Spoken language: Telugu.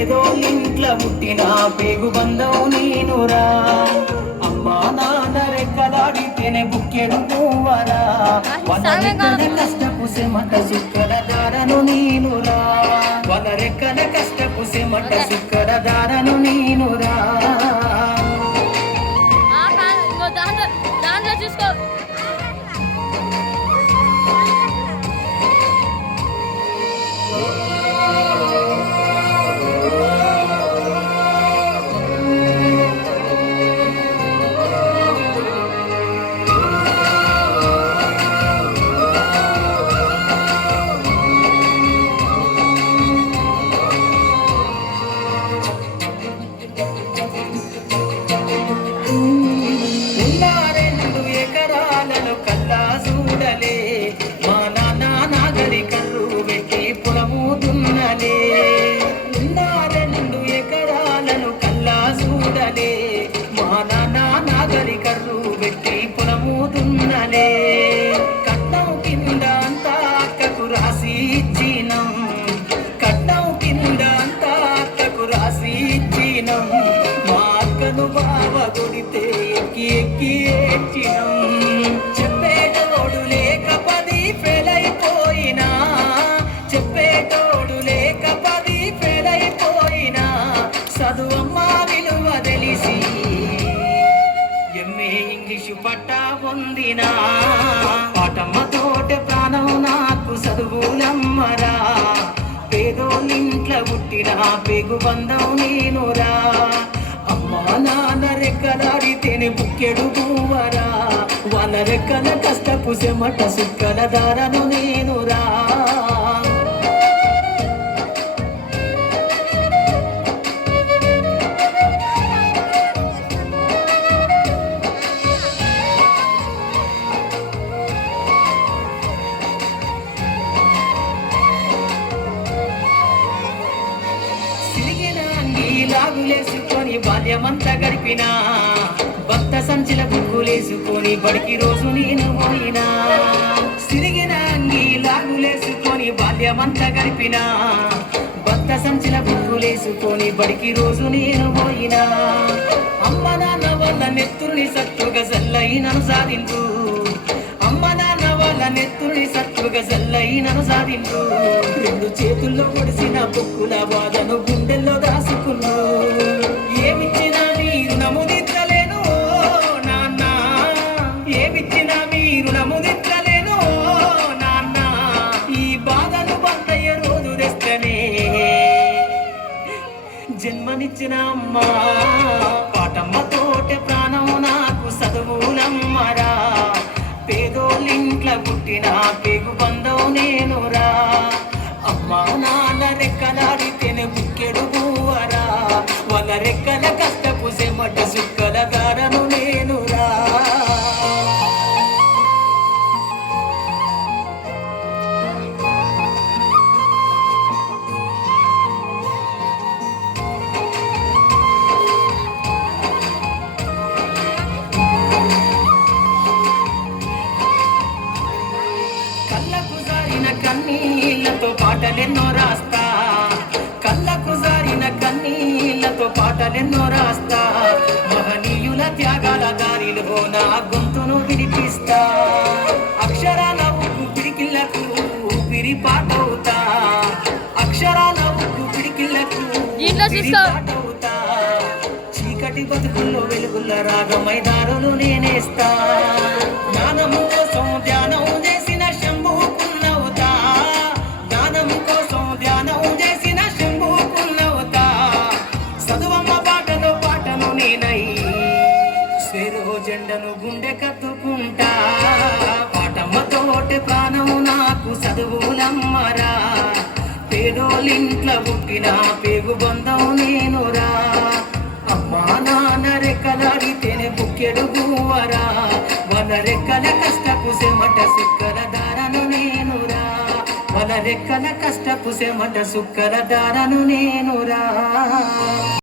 పేదోళ్ళింట్ల పుట్టిన పేగు బంధం నేనురా. అమ్మా నాన్న రెక్కలాడితేనే బుక్కెడు పువ్వరా. వాళ్ళ రెక్కల కష్టపు సెమట సుక్కల దారను నేనురా. వాళ్ళ రెక్కల కష్టపు సెమట సుక్కల దారను నేనురా. కట్నం కింద అంతా అక్కకు రాసి ఇచ్చినం. కట్నం కింద అంతా అక్కకు రాసి ఇచ్చినం. మా అక్కను బావ కొడితే ఎక్కి ఎక్కి ఏడ్చినం. చెప్పేటోడు లేక 10 ఫెయిల్ అయిపోయినా. చెప్పేటోడు లేక 10 ఫెయిల్ అయిపోయినా. చదువమ్మా విలువ తెలిసి ఎంఏ ఇంగ్లీషు పట్టా పొందినా. పాటమ్మతోటే ప్రాణం నాకు చదువులమ్మరా. పేదోళ్ళింట్ల పుట్టిన పేగు బంధం నేనురా. అమ్మా నాన్న రెక్కలాడితేనే బుక్కెడు పువ్వరా. వాళ్ళ రెక్కల కష్టపు సెమట సుక్కల దారను నేనురా. లాగులేసుకొని బాల్యమంతా గడిపినా. భక్త సంచిల బుక్కులేసుకొని బడికి రోజు నేను పోయినా. సిరిగిన అంగి లాగులేసుకొని బాల్యమంతా గడిపినా. భక్త సంచిల బుక్కులేసుకొని బడికి రోజు నేను పోయినా. అమ్మ నాన్న వాళ్ళ నెత్తుని సత్తుగా జల్లైనను సాధించు. అమ్మ నాన్న వాళ్ళ నెత్తుని సత్తుగా జల్లైనను సాధించు. 2 చేతుల్లో పొడిసిన బొక్కుల బాధను గుండెల్లో దాసుకున్నా. ఏమిచ్చినా మీరు నముదిద్దలేను నాన్న. ఏమిచ్చినా మీరు నముదిద్దలేను నాన్న. ఈ బాధను బందయ్య రోజు తెస్తేనే జన్మనిచ్చిన అమ్మా. పాటమ్మతోటే ప్రాణం నాకు చదువులమ్మరా. పేదోళ్ళింట్ల పుట్టిన పేగు బంధం నేనురా. అమ్మా నాన్న రెక్కలాడితేనే బుక్కెడు పువ్వరా. వాళ్ళ రెక్కల కష్టపు సెమట సుక్కల దారను నేనురా. కళ్ళకు జారిన కన్నీళ్లతో పాటలెన్నో రాస్తా. కళ్ళకు జారిన కన్నీళ్లతో పాటలెన్నో రాస్తా. మహనీయుల త్యాగాల దారిలో నా గొంతును వినిపిస్తా. అక్షరాల ఉప్పు పిడికిళ్లకు ఊపిరి పాటవుతా. అక్షరాల ఉప్పు పిడికిళ్లకు ఊపిరి పాటవుతా. చీకటి బతుకుల్లో వెలుగుల రాగమై దారులు నేనేస్తా. జ్ఞానము కోసం ధ్యానం చేసిన శంభుకున్నవుతా. జ్ఞానం కోసం ధ్యానం చేసిన శంభుకున్నవుతా. చదువమ్మ పాటలో పాటను నేనై స్వేరో జెండను గుండె కత్తుకుంటా. పాటమ్మతోటి ప్రాణం నాకు చదువులమ్మరా. పేదోళ్ళింట్ల పుట్టిన పేగు బంధం నేనురా. అమ్మా నాన్న రెక్కలాడితేనే బుక్కెడు పువ్వరా. వాళ్ళ రెక్కల కష్టపు సెమట సుక్కల దారను నేనురా. వాళ్ళ రెక్కల కష్టపు సెమట సుక్కల దారను నేనురా.